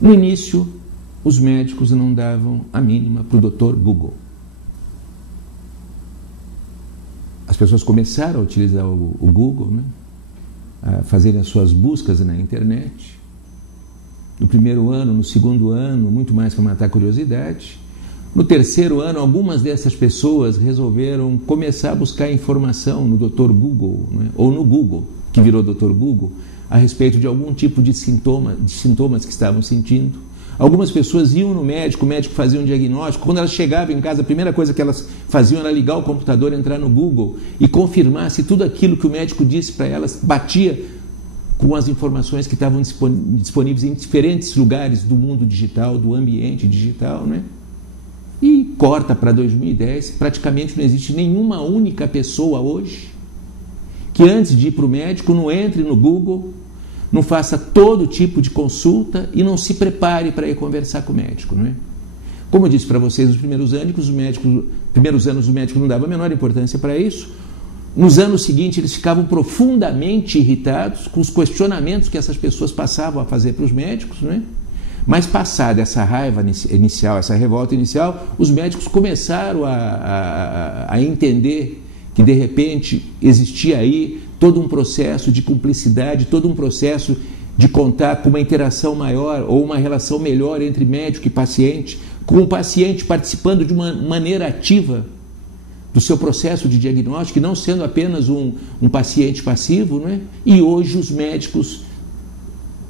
No início, os médicos não davam a mínima para o Dr. Google. As pessoas começaram a utilizar o Google, né? A fazerem as suas buscas na internet. No primeiro ano, no segundo ano, muito mais para matar a curiosidade. No terceiro ano, algumas dessas pessoas resolveram começar a buscar informação no Dr. Google, né? Ou no Google, que virou Dr. Google, a respeito de algum tipo de sintomas que estavam sentindo. Algumas pessoas iam no médico, o médico fazia um diagnóstico. Quando elas chegavam em casa, a primeira coisa que elas faziam era ligar o computador, entrar no Google e confirmar se tudo aquilo que o médico disse para elas batia com as informações que estavam disponíveis em diferentes lugares do mundo digital, do ambiente digital, né? E corta para 2010, praticamente não existe nenhuma única pessoa hoje que antes de ir para o médico não entre no Google, não faça todo tipo de consulta e não se prepare para ir conversar com o médico, não é? Como eu disse para vocês, nos primeiros anos o médico não dava a menor importância para isso. Nos anos seguintes eles ficavam profundamente irritados com os questionamentos que essas pessoas passavam a fazer para os médicos, não é? Mas passada essa raiva inicial, essa revolta inicial, os médicos começaram a entender que de repente existia aí todo um processo de cumplicidade, todo um processo de contar com uma interação maior ou uma relação melhor entre médico e paciente, com o paciente participando de uma maneira ativa do seu processo de diagnóstico, e não sendo apenas um paciente passivo, não é? E hoje os médicos,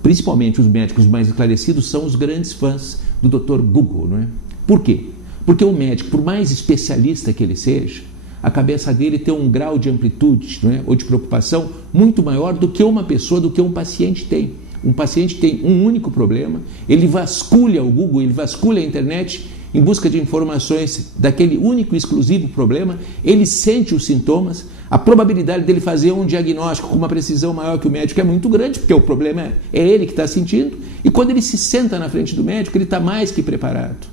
principalmente os médicos mais esclarecidos, são os grandes fãs do Dr. Google, não é? Por quê? Porque o médico, por mais especialista que ele seja, a cabeça dele tem um grau de amplitude, não é? Ou de preocupação muito maior do que uma pessoa, do que um paciente tem. Um paciente tem um único problema, ele vasculha o Google, ele vasculha a internet em busca de informações daquele único e exclusivo problema, ele sente os sintomas, a probabilidade dele fazer um diagnóstico com uma precisão maior que o médico é muito grande, porque o problema é ele que está sentindo, e quando ele se senta na frente do médico, ele está mais que preparado.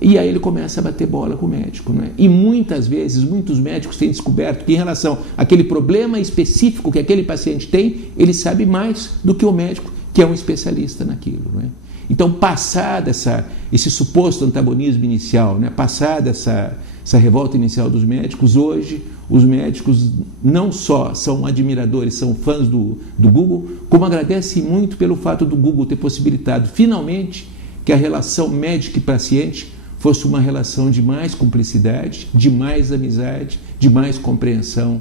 E aí ele começa a bater bola com o médico, não é? E muitas vezes, muitos médicos têm descoberto que em relação àquele problema específico que aquele paciente tem, ele sabe mais do que o médico, que é um especialista naquilo, não é? Então, passado esse suposto antagonismo inicial, né? Passada essa revolta inicial dos médicos, hoje os médicos não só são admiradores, são fãs do Google, como agradecem muito pelo fato do Google ter possibilitado finalmente que a relação médico e paciente fosse uma relação de mais cumplicidade, de mais amizade, de mais compreensão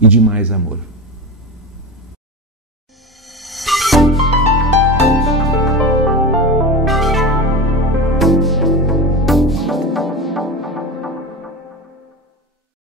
e de mais amor.